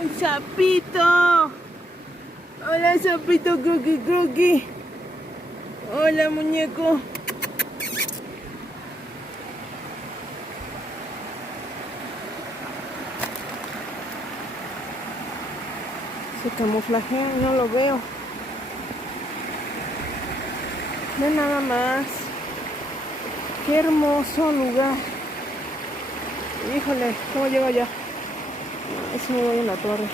¡Un sapito! Hola, sapito Cookie Cookie. Hola, muñeco. Se camuflajea, no lo veo. Ve nada más. Qué hermoso lugar. Híjole, ¿cómo llego allá? Eso me voy en la torre.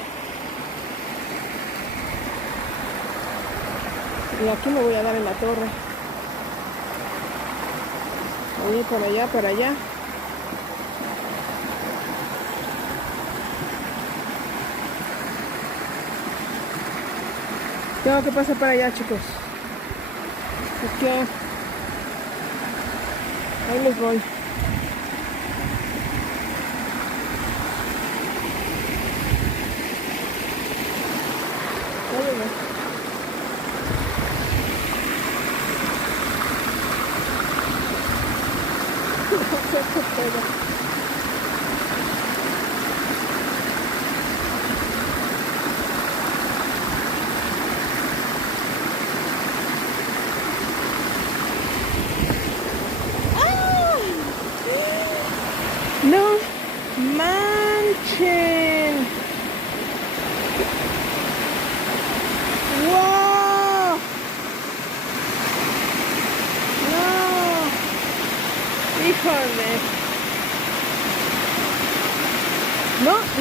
Y aquí me voy a dar en la torre. Voy para allá, para allá. Tengo que pasar para allá, chicos. Así que ahí les voy. No manchen. Wow. No. Híjole.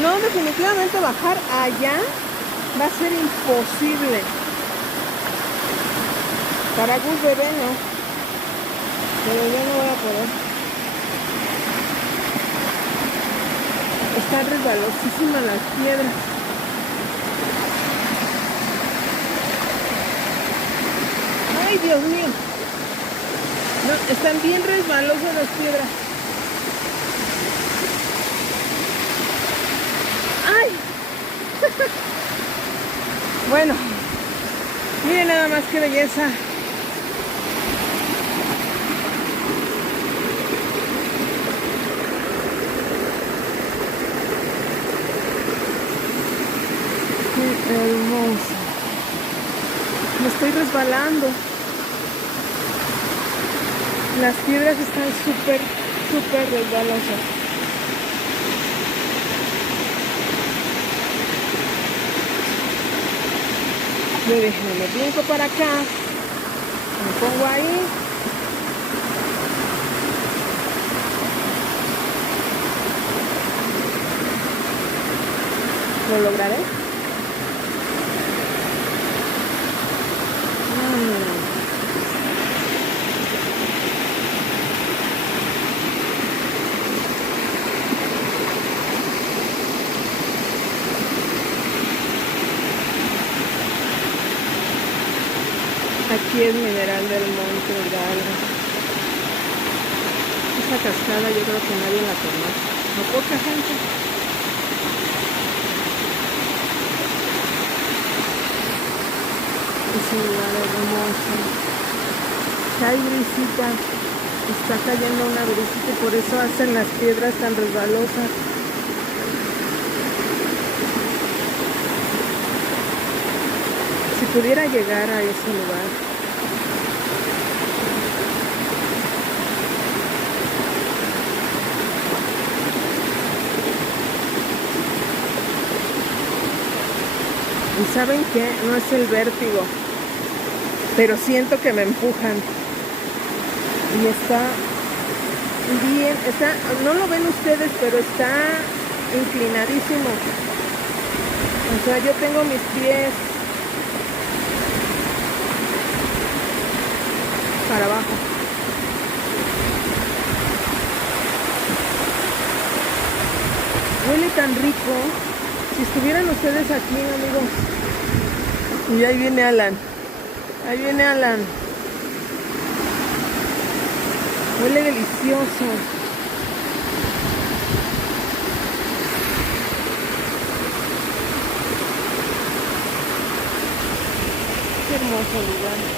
No, definitivamente bajar allá va a ser imposible. Para Gus Bebé no. Pero yo no voy a poder. Están resbalosísimas las piedras. Ay, Dios mío. No, están bien resbalosas las piedras. ¡Ay! Bueno, miren nada más qué belleza. Qué hermoso. Me estoy resbalando. Las piedras están súper resbalosas. Yo dije, me brinco para acá, me pongo ahí. ¿Lo lograré? Aquí es Mineral del Monte Hidalgo. Esta cascada yo creo que nadie la conoce, no poca gente. Es un lugar hermoso. Hay brisita, está cayendo una brisita y por eso hacen las piedras tan resbalosas. Si pudiera llegar a ese lugar. Y ¿saben qué? No es el vértigo, pero siento que me empujan. Y está bien, no lo ven ustedes, pero está inclinadísimo. O sea, yo tengo mis pies para abajo. Huele tan rico. Si estuvieran ustedes aquí, amigos. Y ahí viene Alan. Ahí viene Alan. Huele delicioso. Qué hermoso lugar.